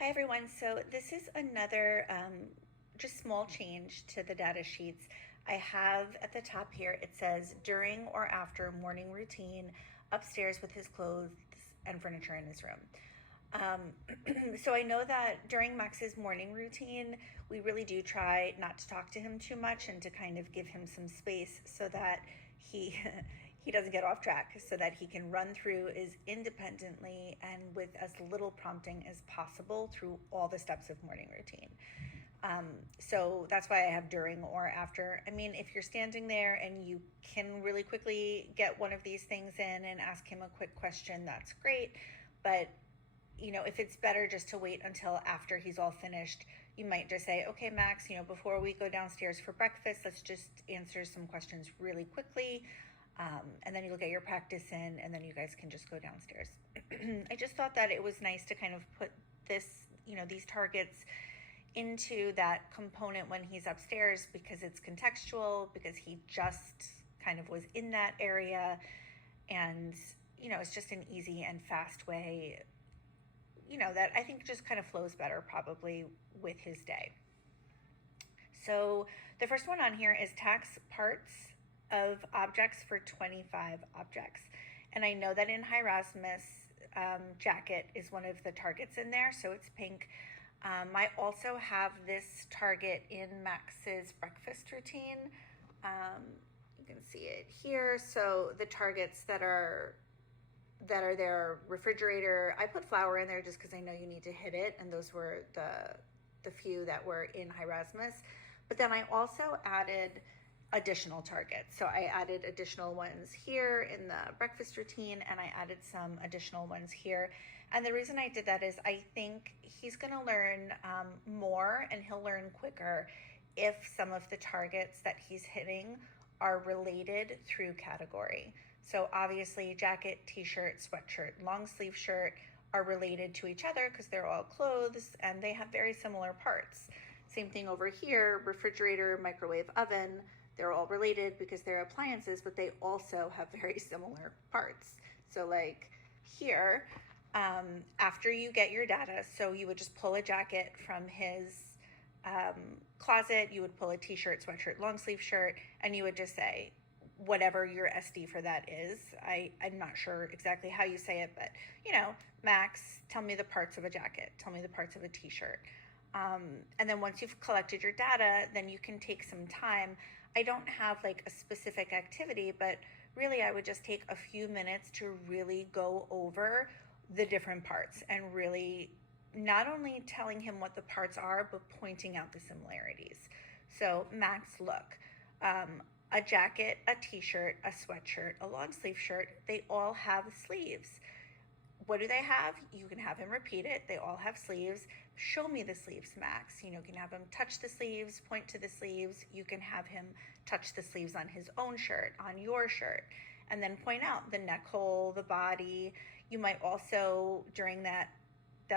Hi everyone. So this is another just small change to the data sheets. I have at the top here, it says during or after morning routine upstairs with his clothes and furniture in his room. Um, so I know that during Max's morning routine, we really do try not to talk to him too much and to kind of give him some space so that he he doesn't get off track, so that he can run through as independently and with as little prompting as possible through all the steps of morning routine. So that's why I have during or after. I mean, if you're standing there and you can really quickly get one of these things in and ask him a quick question, that's great. But if it's better just to wait until after he's all finished, you might just say, okay, Max, before we go downstairs for breakfast, let's just answer some questions really quickly. And then you'll get your practice in, and then you guys can just go downstairs. I just thought that it was nice to kind of put these targets into that component when he's upstairs, because it's contextual, because he just kind of was in that area. And, it's just an easy and fast way, that I think just kind of flows better probably with his day. So the first one on here is tax parts of objects for 25 objects. And I know that in Hierasmus, jacket is one of the targets in there, so it's pink. I also have this target in Max's breakfast routine. You can see it here. So the targets that are their refrigerator, I put flour in there just because I know you need to hit it, and those were the few that were in Hierasmus. But then I also added additional targets. So I added additional ones here in the breakfast routine, and I added some additional ones here. And the reason I did that is I think he's going to learn more, and he'll learn quicker if some of the targets that he's hitting are related through category. So obviously jacket, t-shirt, sweatshirt, long sleeve shirt are related to each other because they're all clothes and they have very similar parts. Same thing over here, refrigerator, microwave, oven, they're all related because they're appliances, but they also have very similar parts. So like here, after you get your data, so you would just pull a jacket from his closet, you would pull a t-shirt, sweatshirt, long sleeve shirt, and you would just say whatever your SD for that is. I'm not sure exactly how you say it, but Max, tell me the parts of a jacket, tell me the parts of a t-shirt. And then once you've collected your data, then you can take some time. I don't have like a specific activity, but really I would just take a few minutes to really go over the different parts and really not only telling him what the parts are, but pointing out the similarities. So Max, look, a jacket, a t-shirt, a sweatshirt, a long sleeve shirt, they all have sleeves. What do they have? You can have him repeat it. They all have sleeves. Show me the sleeves, Max. You can have him touch the sleeves, point to the sleeves. You can have him touch the sleeves on his own shirt, on your shirt, and then point out the neck hole, the body. You might also, during that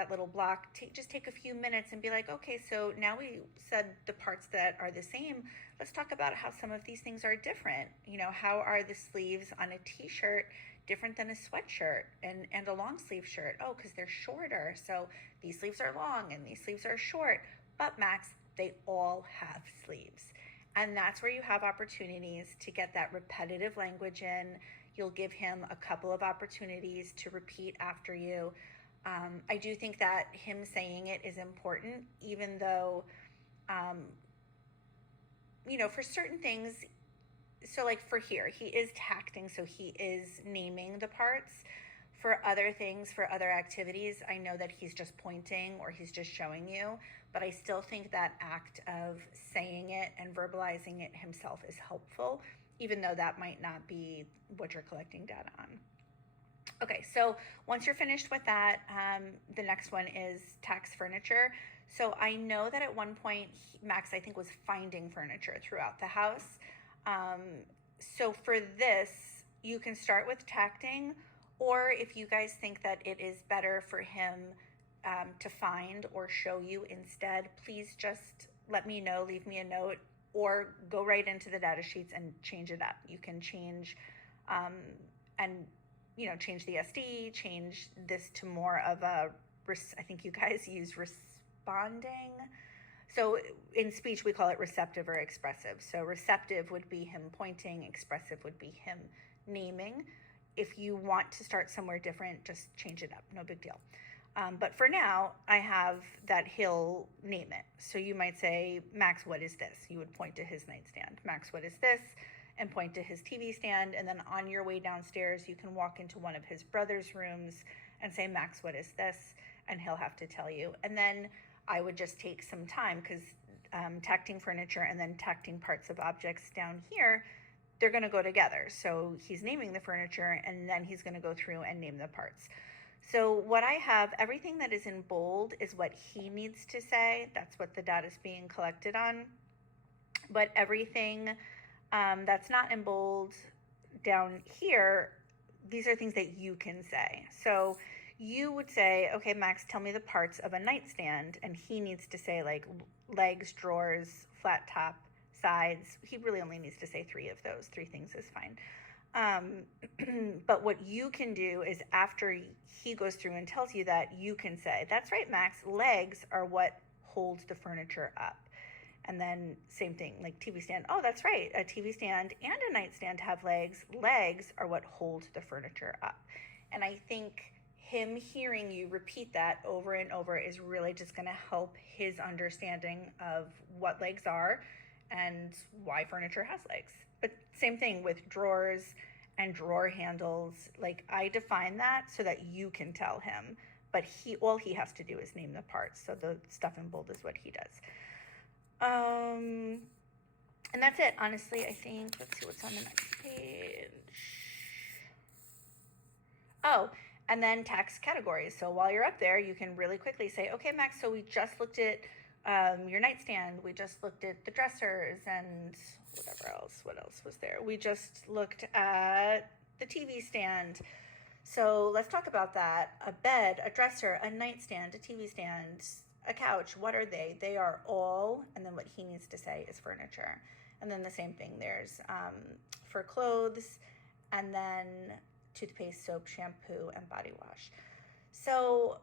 little block, just take a few minutes and be like, okay, so now we said the parts that are the same. Let's talk about how some of these things are different. How are the sleeves on a t-shirt different than a sweatshirt and a long sleeve shirt? Oh, because they're shorter. So these sleeves are long and these sleeves are short. But Max, they all have sleeves. And that's where you have opportunities to get that repetitive language in. You'll give him a couple of opportunities to repeat after you. I do think that him saying it is important, even though, for certain things, so like for here, he is tacting, so he is naming the parts. For other things, for other activities, I know that he's just pointing or he's just showing you, but I still think that act of saying it and verbalizing it himself is helpful, even though that might not be what you're collecting data on. Okay, so once you're finished with that, the next one is tax furniture. So I know that at one point, Max, I think, was finding furniture throughout the house. So for this, you can start with tacting, or if you guys think that it is better for him to find or show you instead, please just let me know, leave me a note, or go right into the data sheets and change it up. You can change and change the SD, change this to more of a I think you guys use responding. So in speech, we call it receptive or expressive. So receptive would be him pointing, expressive would be him naming. If you want to start somewhere different, just change it up, no big deal. But for now, I have that he'll name it. So you might say, Max, what is this? You would point to his nightstand. Max, what is this? And point to his TV stand. And then on your way downstairs, you can walk into one of his brother's rooms and say, Max, what is this? And he'll have to tell you. And then I would just take some time, because tacting furniture and then tacting parts of objects down here, they're going to go together. So he's naming the furniture, and then he's going to go through and name the parts. So what I have, everything that is in bold is what he needs to say. That's what the data is being collected on. But everything that's not in bold down here, these are things that you can say. So you would say, okay, Max, tell me the parts of a nightstand. And he needs to say like legs, drawers, flat top, sides. He really only needs to say 3 of those. 3 things is fine. But what you can do is after he goes through and tells you that, you can say, that's right, Max, legs are what holds the furniture up. And then same thing, like TV stand. Oh, that's right, a TV stand and a nightstand have legs. Legs are what hold the furniture up. And I think him hearing you repeat that over and over is really just going to help his understanding of what legs are and why furniture has legs. But same thing with drawers and drawer handles. Like, I define that so that you can tell him, but all he has to do is name the parts. So the stuff in bold is what he does. And that's it, honestly. I think, let's see what's on the next page. Oh, and then text categories. So while you're up there, you can really quickly say, okay, Max, so we just looked at your nightstand. We just looked at the dressers and whatever else. What else was there? We just looked at the TV stand. So let's talk about that. A bed, a dresser, a nightstand, a TV stand, a couch. What are they? They are all, and then what he needs to say is furniture. And then the same thing, there's for clothes, and then toothpaste, soap, shampoo, and body wash. So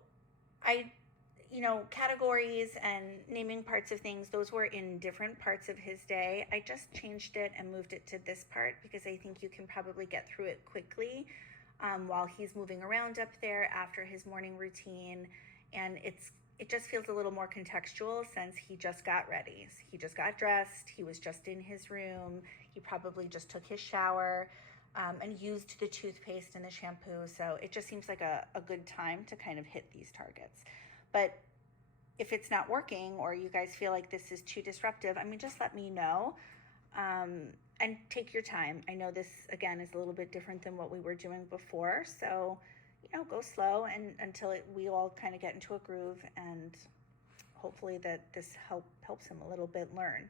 categories and naming parts of things, those were in different parts of his day. I just changed it and moved it to this part because I think you can probably get through it quickly while he's moving around up there after his morning routine. And it just feels a little more contextual since he just got ready. He just got dressed. He was just in his room. He probably just took his shower and used the toothpaste and the shampoo. So it just seems like a good time to kind of hit these targets. But if it's not working or you guys feel like this is too disruptive, just let me know and take your time. I know this, again, is a little bit different than what we were doing before. So, go slow and until we all kind of get into a groove, and hopefully that this helps him a little bit learn.